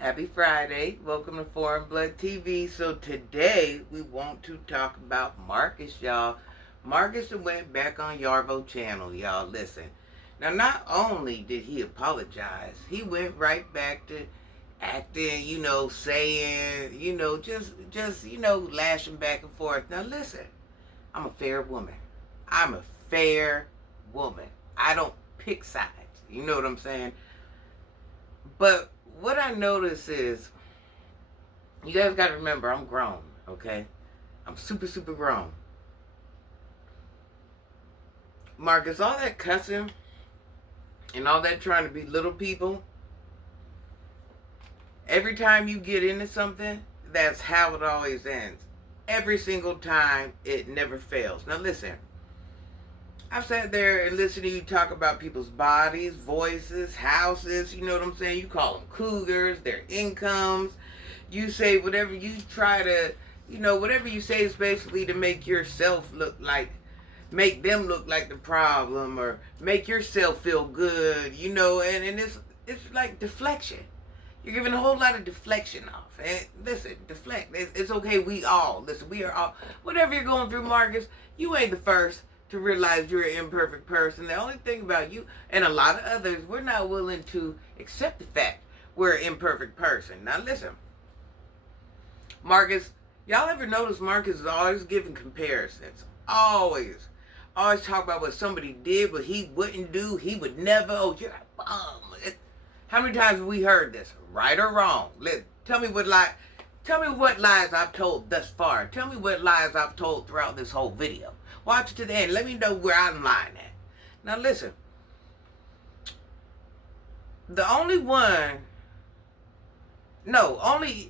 Happy Friday. Welcome to Foreign Blood TV. So today we want to talk about Marcus, y'all. Marcus went back on Yarvo channel, y'all. Listen. Now, not only did he apologize, he went right back to acting, saying, just lashing back and forth. Now, listen. I'm a fair woman. I'm a fair woman. I don't pick sides. You know what I'm saying? But what I notice is, you guys got to remember, I'm grown, okay? I'm super, super grown. Marcus, all that cussing and all that trying to be little people, every time you get into something, that's how it always ends. Every single time, it never fails. Now listen, I've sat there and listened to you talk about people's bodies, voices, houses, you know what I'm saying? You call them cougars, their incomes. You say whatever you try to, whatever you say is basically to make yourself make them look like the problem or make yourself feel good, and it's like deflection. You're giving a whole lot of deflection off. And listen, deflect. It's okay, we are all, whatever you're going through, Marcus, you ain't the first to realize you're an imperfect person. The only thing about you and a lot of others, we're not willing to accept the fact we're an imperfect person. Now listen, Marcus, y'all ever notice Marcus is always giving comparisons? Always talk about what somebody did, what he wouldn't do, he would never, oh, you're a bum. How many times have we heard this? Right or wrong? Tell me what lies I've told thus far. Tell me what lies I've told throughout this whole video. Watch it to the end. Let me know where I'm lying at. Now listen.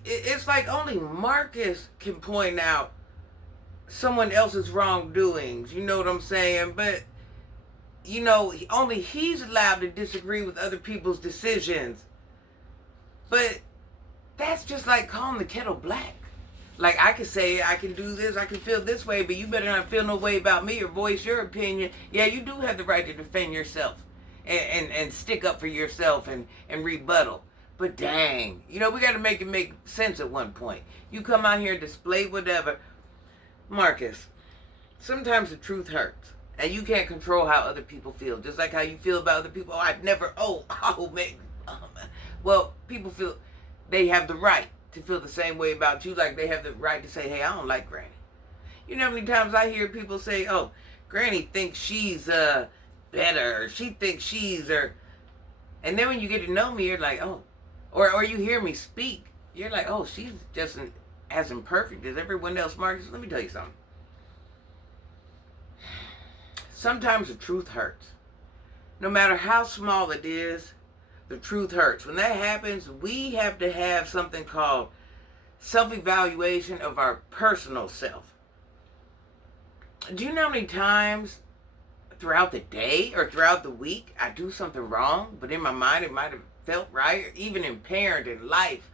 It's like only Marcus can point out someone else's wrongdoings. You know what I'm saying? But, only he's allowed to disagree with other people's decisions. But that's just like calling the kettle black. Like, I can say, I can do this, I can feel this way, but you better not feel no way about me or voice your opinion. Yeah, you do have the right to defend yourself and stick up for yourself and rebuttal. But dang, we got to make it make sense at one point. You come out here and display whatever. Marcus, sometimes the truth hurts. And you can't control how other people feel. Just like how you feel about other people. Man. Well, people feel they have the right to feel the same way about you, like they have the right to say, hey, I don't like Granny. You know how many times I hear people say, oh, Granny thinks she's better, or she thinks she's and then when you get to know me, you're like, oh, or you hear me speak, you're like, oh, she's just as imperfect as everyone else. Marcus, let me tell you something. Sometimes the truth hurts. No matter how small it is, the truth hurts. When that happens, we have to have something called self-evaluation of our personal self. Do you know how many times throughout the day or throughout the week I do something wrong, but in my mind it might have felt right, or even in parenting, life,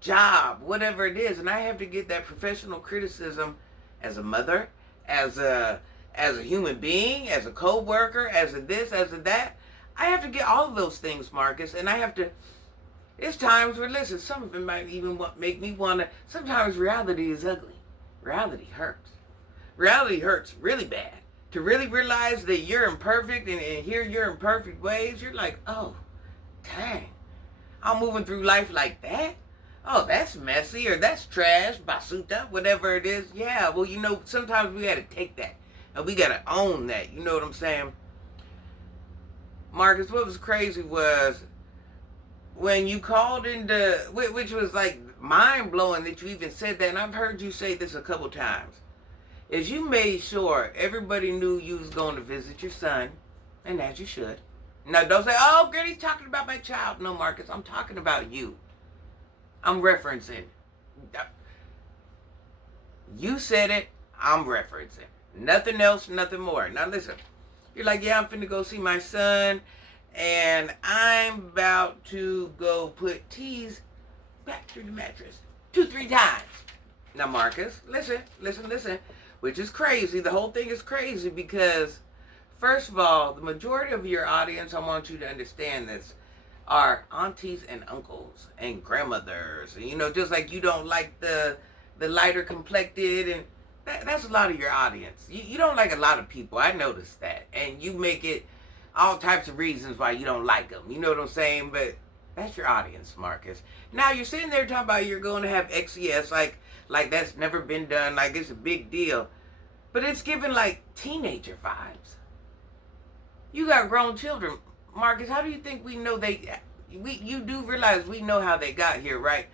job, whatever it is, and I have to get that professional criticism as a mother, as a human being, as a co-worker, as a this, as a that. I have to get all of those things, Marcus, and it's times where, listen, some of it might even make me want to, sometimes reality is ugly. Reality hurts. Reality hurts really bad. To really realize that you're imperfect and hear your imperfect ways, you're like, oh, dang, I'm moving through life like that? Oh, that's messy, or that's trash, basuta, whatever it is. Yeah, well, sometimes we got to take that, and we got to own that, you know what I'm saying? Marcus, what was crazy was when you called into, which was like mind-blowing that you even said that, and I've heard you say this a couple times, is you made sure everybody knew you was going to visit your son, and as you should. Now, don't say, oh, Granny's talking about my child. No, Marcus, I'm talking about you. I'm referencing. You said it, I'm referencing. Nothing else, nothing more. Now, listen. You're like, yeah, I'm finna go see my son, and I'm about to go put teas back through the mattress 2-3 times. Now, Marcus, listen, which is crazy. The whole thing is crazy because, first of all, the majority of your audience, I want you to understand this, are aunties and uncles and grandmothers. You know, just like you don't like the lighter complected, and that's a lot of your audience. You don't like a lot of people. I noticed that. And you make it all types of reasons why you don't like them. You know what I'm saying? But that's your audience, Marcus. Now you're sitting there talking about you're going to have XES like that's never been done, like it's a big deal. But it's giving like teenager vibes. You got grown children. Marcus, how do you think we know you do realize we know how they got here, right?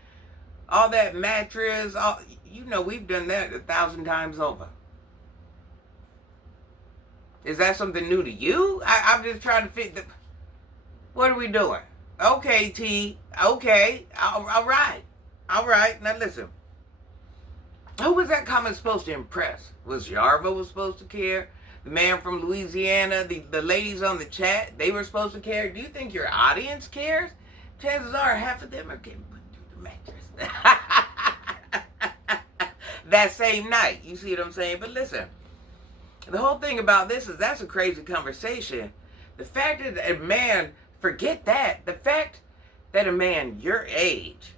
All that mattress, we've done that 1,000 times over. Is that something new to you? I'm just trying to what are we doing? Okay, T. Okay. All right. Now listen. Who was that comment supposed to impress? Was Yarvo supposed to care? The man from Louisiana, the ladies on the chat, they were supposed to care? Do you think your audience cares? Chances are half of them are getting put through the mattress. That same night. You see what I'm saying? But listen, the whole thing about this is that's a crazy conversation. The fact that a man, forget that. The fact that a man your age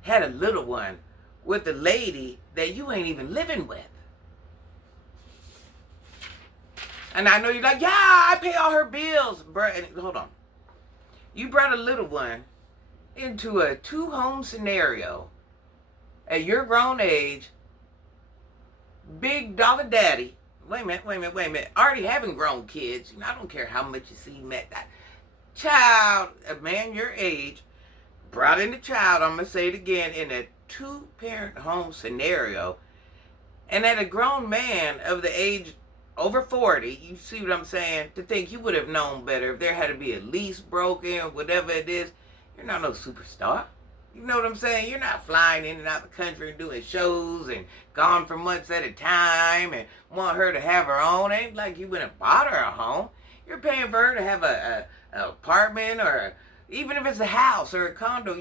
had a little one with a lady that you ain't even living with. And I know you're like, yeah, I pay all her bills. Hold on. You brought a little one into a 2-home scenario at your grown age, big dollar daddy. Wait a minute. Already having grown kids. I don't care how much you see met that child, a man your age, brought in the child, I'm going to say it again, in a 2-parent home scenario. And at a grown man of the age over 40, you see what I'm saying, to think you would have known better if there had to be a lease broken, whatever it is. You're not no superstar. You know what I'm saying? You're not flying in and out the country and doing shows and gone for months at a time and want her to have her own. It ain't like you went and bought her a home. You're paying for her to have an apartment, or even if it's a house or a condo.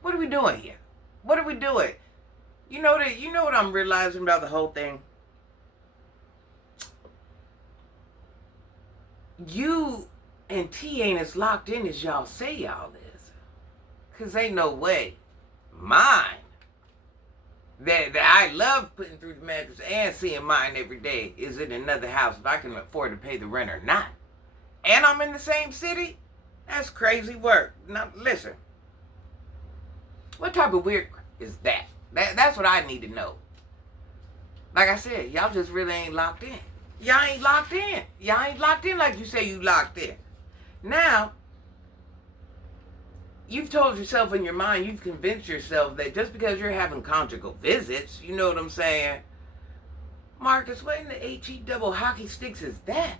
What are we doing here? What are we doing? You know what I'm realizing about the whole thing? You and T ain't as locked in as y'all say y'all is. Because ain't no way mine, that I love putting through the mattress and seeing mine every day, is in another house if I can afford to pay the rent or not. And I'm in the same city? That's crazy work. Now, listen. What type of weird is that? That's what I need to know. Like I said, y'all just really ain't locked in. Y'all ain't locked in. Y'all ain't locked in like you say you locked in. Now, you've told yourself in your mind, you've convinced yourself that just because you're having conjugal visits, you know what I'm saying? Marcus, what in the HE double hockey sticks is that?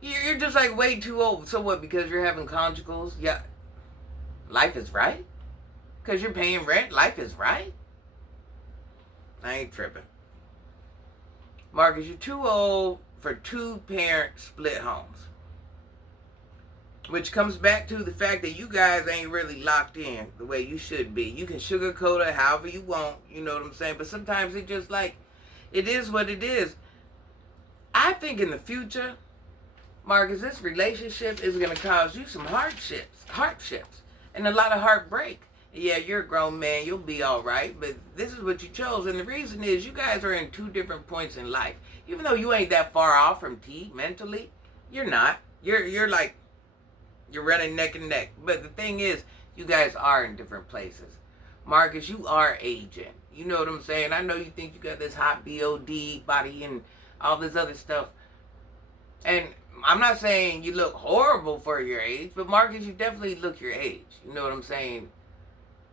You're just like way too old. So what, because you're having conjugals? Yeah. Life is right? Because you're paying rent, life is right? I ain't tripping. Marcus, you're too old for 2-parent split homes. Which comes back to the fact that you guys ain't really locked in the way you should be. You can sugarcoat it however you want, you know what I'm saying? But sometimes it just like, it is what it is. I think in the future, Marcus, this relationship is going to cause you some hardships, and a lot of heartbreak. Yeah, you're a grown man, you'll be all right, but this is what you chose. And the reason is you guys are in 2 different points in life. Even though you ain't that far off from T mentally, you're not. You're like, you're running neck and neck. But the thing is, you guys are in different places. Marcus, you are aging. You know what I'm saying? I know you think you got this hot BOD body and all this other stuff. And I'm not saying you look horrible for your age, but Marcus, you definitely look your age. You know what I'm saying?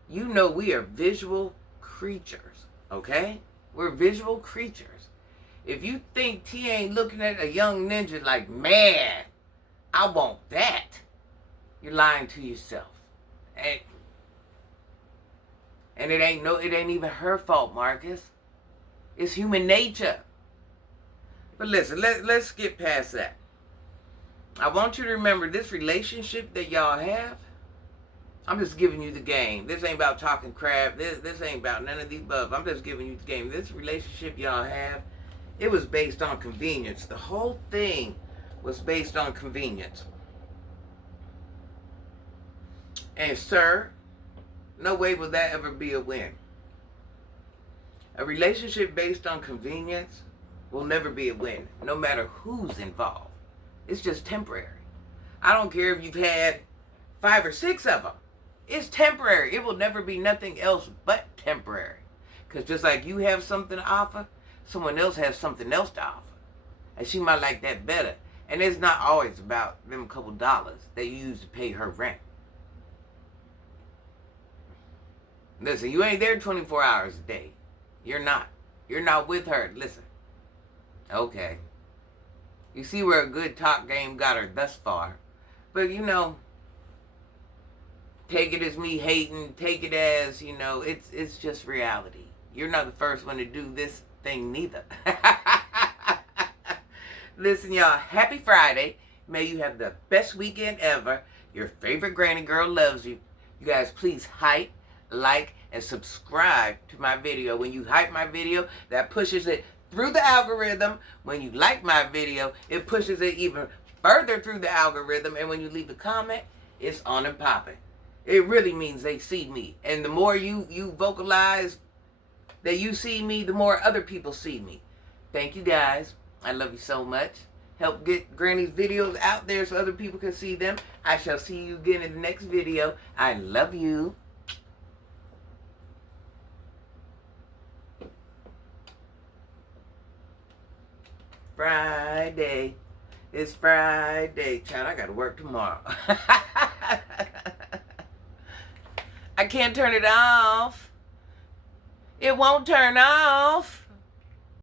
You know we are visual creatures, okay? We're visual creatures. If you think T ain't looking at a young ninja like, man, I want that, you're lying to yourself. And it ain't even her fault, Marcus. It's human nature. But listen, let's get past that. I want you to remember this relationship that y'all have. I'm just giving you the game. This ain't about talking crap. This ain't about none of the above. I'm just giving you the game. This relationship y'all have, it was based on convenience. The whole thing was based on convenience. And sir, no way will that ever be a win. A relationship based on convenience will never be a win, no matter who's involved. It's just temporary. I don't care if you've had 5 or 6 of them. It's temporary. It will never be nothing else but temporary. Because just like you have something to offer, someone else has something else to offer. And she might like that better. And it's not always about them couple dollars that you use to pay her rent. Listen, you ain't there 24 hours a day. You're not. You're not with her. Listen. Okay. You see where a good talk game got her thus far. But, you know, take it as me hating. Take it as, you know, it's just reality. You're not the first one to do this thing neither. Listen, y'all. Happy Friday. May you have the best weekend ever. Your favorite granny girl loves you. You guys, please hype, like, and subscribe to my video. When you hype my video, that pushes it through the algorithm. When you like my video, it pushes it even further through the algorithm. And when you leave a comment, it's on and popping. It really means they see me. And the more you vocalize that you see me, the more other people see me. Thank you guys. I love you so much. Help get Granny's videos out there so other people can see them. I shall see you again in the next video. I love you. Friday. It's Friday. Child, I gotta work tomorrow. I can't turn it off. It won't turn off.